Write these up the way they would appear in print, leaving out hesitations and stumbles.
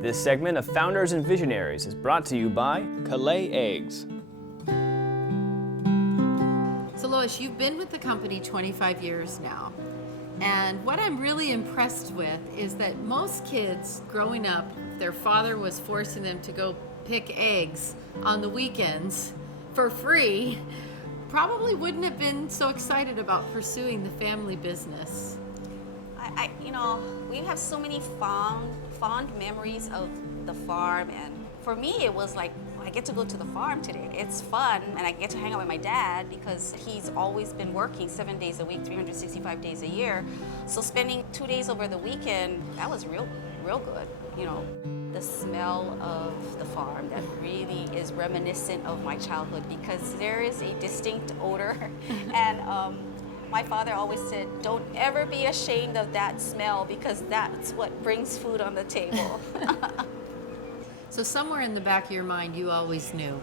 This segment of Founders and Visionaries is brought to you by Kalei Eggs. So Lois, you've been with the company 25 years now. And what I'm really impressed with is that most kids growing up, their father was forcing them to go pick eggs on the weekends for free, probably wouldn't have been so excited about pursuing the family business. We have so many fond memories of the farm, and for me it was like, I get to go to the farm today. It's fun, and I get to hang out with my dad because he's always been working 7 days a week, 365 days a year. So spending 2 days over the weekend, that was real good. The smell of the farm that really is reminiscent of my childhood because there is a distinct odor, and my father always said, don't ever be ashamed of that smell because that's what brings food on the table. So somewhere in the back of your mind, you always knew.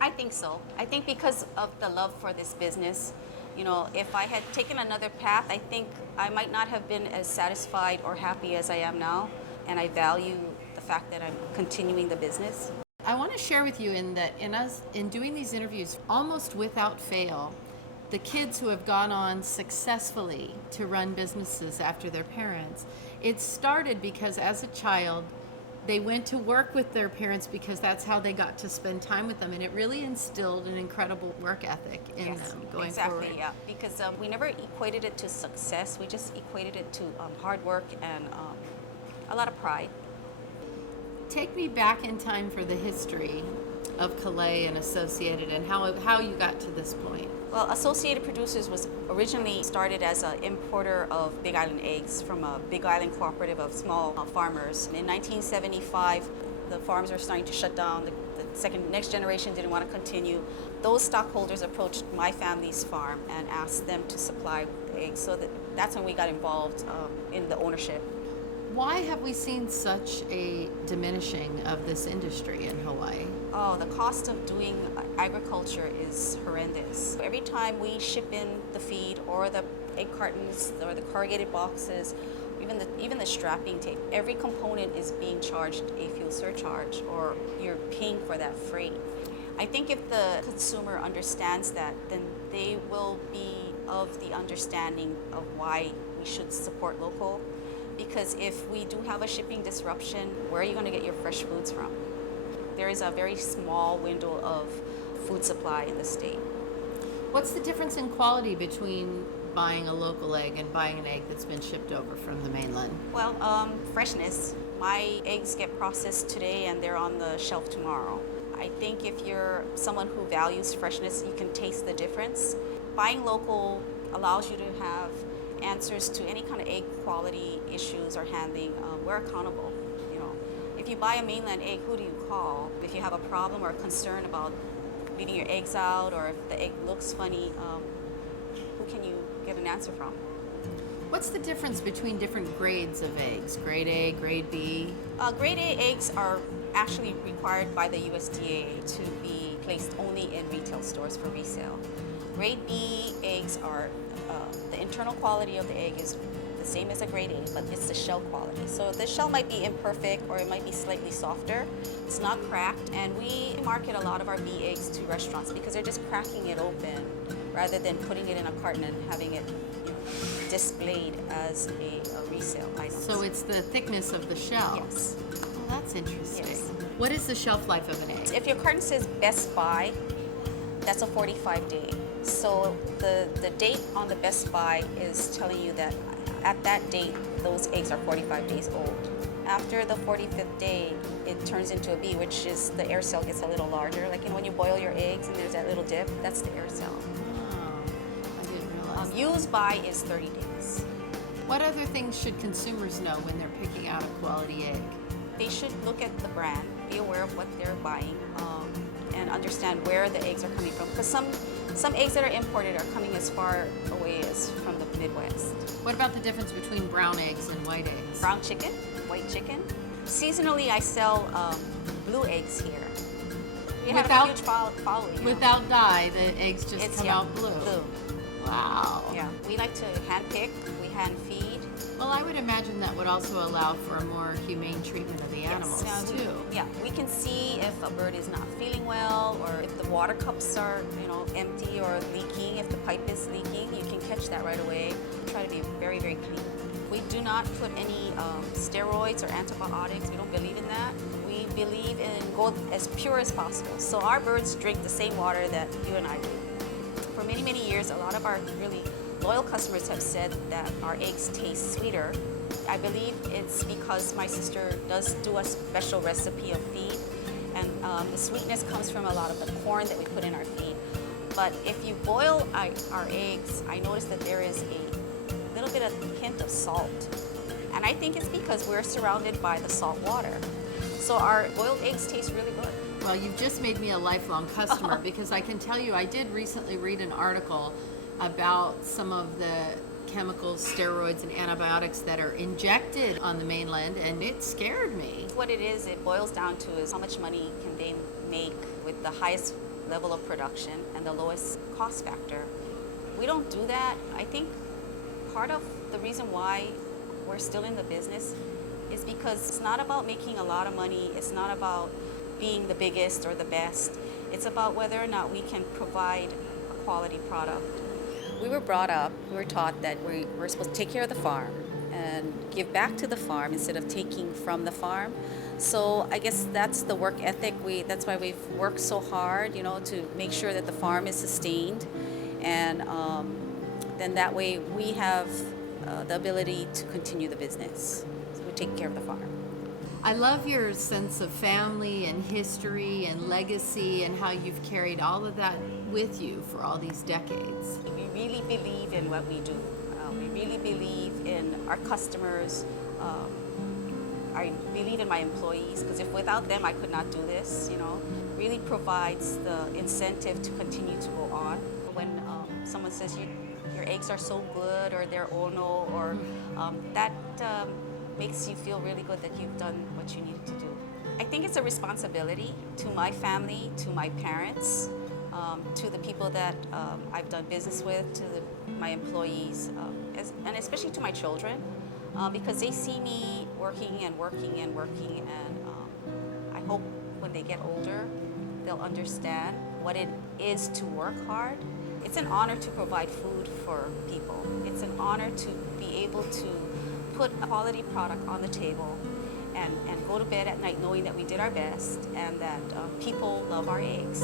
I think so. I think because of the love for this business. If I had taken another path, I think I might not have been as satisfied or happy as I am now. And I value the fact that I'm continuing the business. I want to share with you in doing these interviews, almost without fail, the kids who have gone on successfully to run businesses after their parents, it started because as a child, they went to work with their parents because that's how they got to spend time with them, and it really instilled an incredible work ethic in them going forward. Exactly, yeah, because we never equated it to success. We just equated it to hard work and a lot of pride. Take me back in time for the history of Kalei and Associated and how you got to this point. Well, Associated Producers was originally started as an importer of Big Island eggs from a Big Island cooperative of small farmers. In 1975, the farms were starting to shut down. The next generation didn't want to continue. Those stockholders approached my family's farm and asked them to supply the eggs. So that's when we got involved in the ownership. Why have we seen such a diminishing of this industry in Hawaii? Oh, the cost of doing agriculture is horrendous. Every time we ship in the feed or the egg cartons or the corrugated boxes, even the strapping tape, every component is being charged a fuel surcharge or you're paying for that freight. I think if the consumer understands that, then they will be of the understanding of why we should support local. Because if we do have a shipping disruption, where are you going to get your fresh foods from? There is a very small window of food supply in the state. What's the difference in quality between buying a local egg and buying an egg that's been shipped over from the mainland? Well, freshness. My eggs get processed today and they're on the shelf tomorrow. I think if you're someone who values freshness, you can taste the difference. Buying local allows you to have answers to any kind of egg quality issues or handling. We're accountable. If you buy a mainland egg, who do you call? If you have a problem or a concern about leaving your eggs out, or if the egg looks funny, who can you get an answer from? What's the difference between different grades of eggs? Grade A, grade B? Grade A eggs are actually required by the USDA to be placed only in retail stores for resale. Grade B eggs are the internal quality of the egg is the same as a grade A, but it's the shell quality. So the shell might be imperfect or it might be slightly softer. It's not cracked, and we market a lot of our B eggs to restaurants because they're just cracking it open rather than putting it in a carton and having it displayed as a resale item. So it's the thickness of the shell? Yes. Oh, that's interesting. Yes. What is the shelf life of an egg? If your carton says Best Buy, that's a 45-day. So the date on the Best Buy is telling you that at that date, those eggs are 45 days old. After the 45th day, it turns into a B, which is the air cell gets a little larger. Like when you boil your eggs and there's that little dip, that's the air cell. Oh, I didn't realize. Used by is 30 days. What other things should consumers know when they're picking out a quality egg? They should look at the brand, be aware of what they're buying, and understand where the eggs are coming from. Because some eggs that are imported are coming as far away as from the Midwest. What about the difference between brown eggs and white eggs? Brown chicken, white chicken. Seasonally, I sell blue eggs here. We have a huge following. Without dye, the eggs just come out blue. Blue. Wow. Yeah, we like to hand pick, we hand feed, Well, I would imagine that would also allow for a more humane treatment of the animals, Yes, too. we can see if a bird is not feeling well, or if the water cups are, empty or leaking. If the pipe is leaking, you can catch that right away. We try to be very, very clean. We do not put any steroids or antibiotics. We don't believe in that. We believe in go as pure as possible. So our birds drink the same water that you and I do. For many, many years, a lot of our really loyal customers have said that our eggs taste sweeter. I believe it's because my sister does do a special recipe of feed, and the sweetness comes from a lot of the corn that we put in our feed. But if you boil our eggs, I noticed that there is a little bit of hint of salt. And I think it's because we're surrounded by the salt water. So our boiled eggs taste really good. Well, you've just made me a lifelong customer because I can tell you I did recently read an article about some of the chemicals, steroids, and antibiotics that are injected on the mainland, and it scared me. What it boils down to is how much money can they make with the highest level of production and the lowest cost factor. We don't do that. I think part of the reason why we're still in the business is because it's not about making a lot of money. It's not about being the biggest or the best. It's about whether or not we can provide a quality product. We were brought up, we were taught that we were supposed to take care of the farm and give back to the farm instead of taking from the farm. So I guess that's the work ethic. That's why we've worked so hard, to make sure that the farm is sustained, and then that way we have the ability to continue the business. So we take care of the farm. I love your sense of family and history and legacy and how you've carried all of that with you for all these decades. We really believe in what we do. We really believe in our customers. I believe in my employees, because if without them I could not do this. Really provides the incentive to continue to go on. When someone says your eggs are so good, or they're ono, or that makes you feel really good that you've done what you needed to do. I think it's a responsibility to my family, to my parents, to the people that I've done business with, to my employees, and especially to my children, because they see me working and working and working, and I hope when they get older, they'll understand what it is to work hard. It's an honor to provide food for people. It's an honor to be able to put a quality product on the table and go to bed at night knowing that we did our best and that people love our eggs.